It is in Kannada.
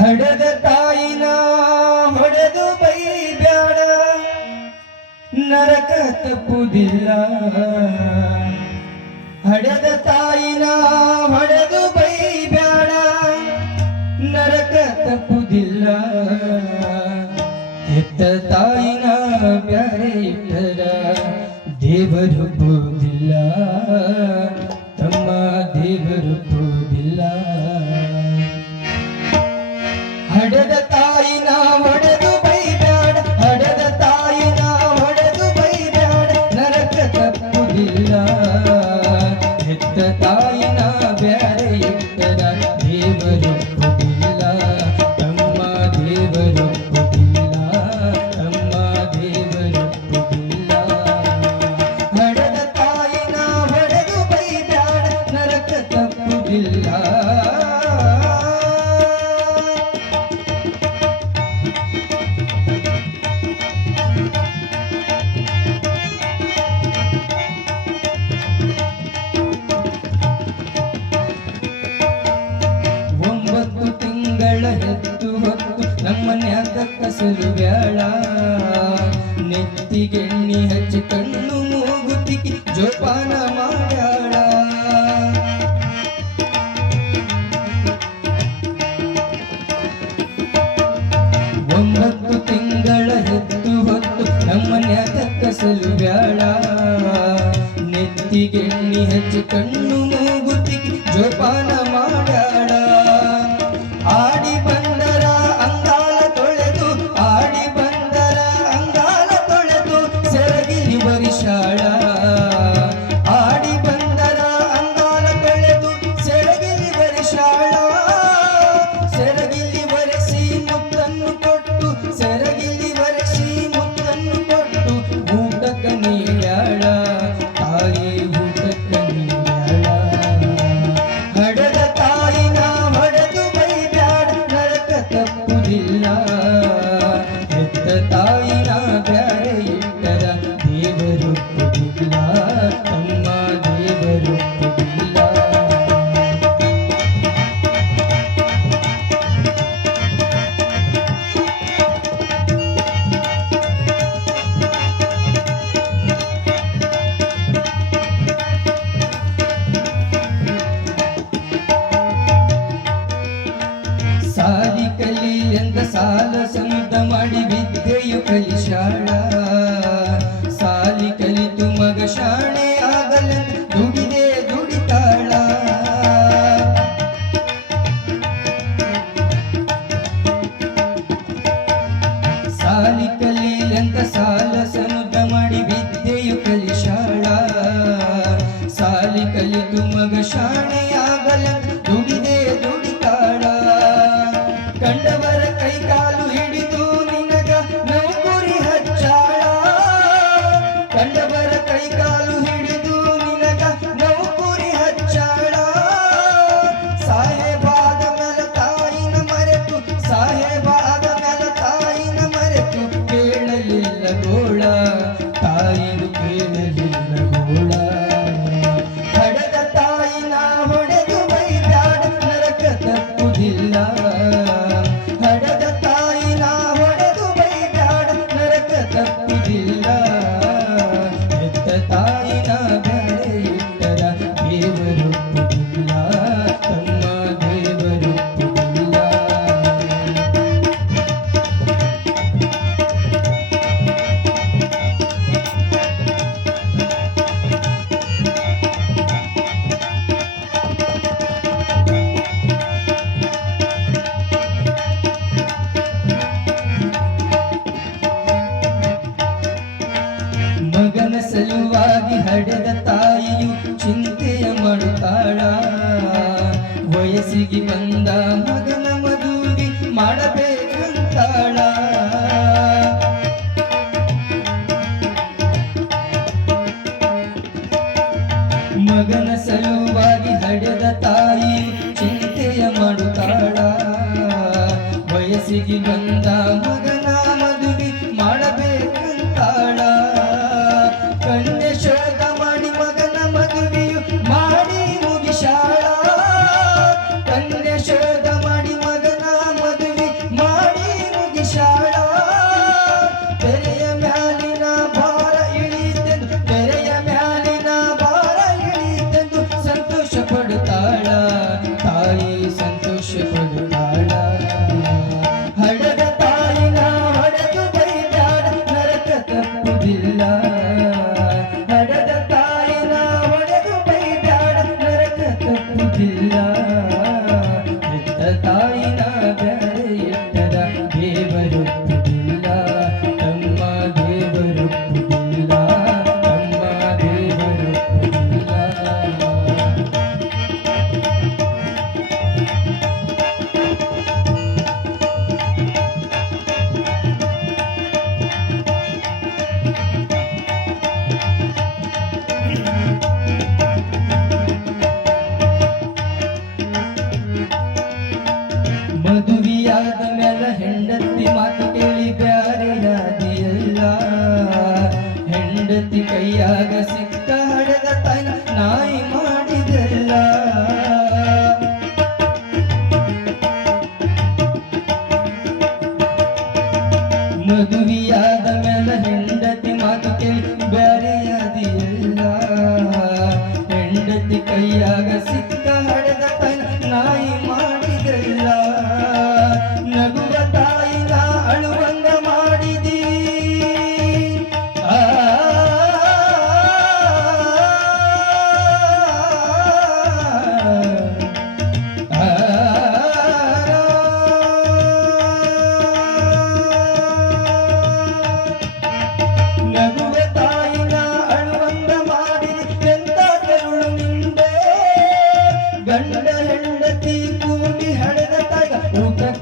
ಹಡದ ತಾಯಿನ ಹೊಡೆದು ಬೈಬ್ಯಾಡ. ನರಕ ತಪ್ಪುದಿಲ್ಲ. ಹಡದ ತಾಯಿನ ವಿಠ್ಠಲ ತಾಯಿ ನಾಮ ಪ್ಯಾರೆ ಇಟ್ಟರ ದೇವರು ಬೋದಿಲ್ಲ ತಮ್ಮ ದೇವರು ಬೋದಿಲ್ಲ ಹಡದ ತಾಯಿ ನಾಮ ಹೊಡೆದು ಬೈಬ್ಯಾಡ, ಹಡದ ತಾಯಿ ನಾ ಹೊಡೆದು ಬೈಬ್ಯಾಡ, ನರಕ ತಪ್ಪುದಿಲ್ಲ ಹೆತ್ತ ತಾಯಿ ನಾ ಬ್ಯಾರೆ ಇಟ್ಟರ ದೇವರು ಸುಲುಬ್ಯಾಳ ನೆತ್ತಿಗೆಣ್ಣಿ ಹಚ್ಚಿ ಕಣ್ಣು ಮೂಗುತಿಕಿ ಜೋಪಾನ ಮಾಡ್ಯಾಳ. ಒಂಬತ್ತು ತಿಂಗಳ ಹೆತ್ತು ಹೊತ್ತು ನಮ್ಮನ್ಯಾಕ ಕಸಲು ಬ್ಯಾಳ ನೆತ್ತಿಗೆಣ್ಣಿ ಹೆಚ್ಚ ಕಣ್ಣು ಸಾಲ ಸಂತ ಮಾಡಿ ವಿದ್ಯೆಯು ಕಲಿಶಾಳ ವಯಸ್ಸಿಗೆ ಬಂದ ಮಗನ ಮದುವೆ ಮಾಡಬೇಕಂತಾಳ. ಮಗನ ಸಲುವಾಗಿ ಹಡೆದ ತಾಯಿ ಚಿಂತೆಯ ಮಾಡುತ್ತಾಳ. ವಯಸ್ಸಿಗೆ ಬಂದ ಹೆಂಡತಿ ಕೂಡಿ ಹಡೆದ ತಾಗ ಊಟಕ್ಕ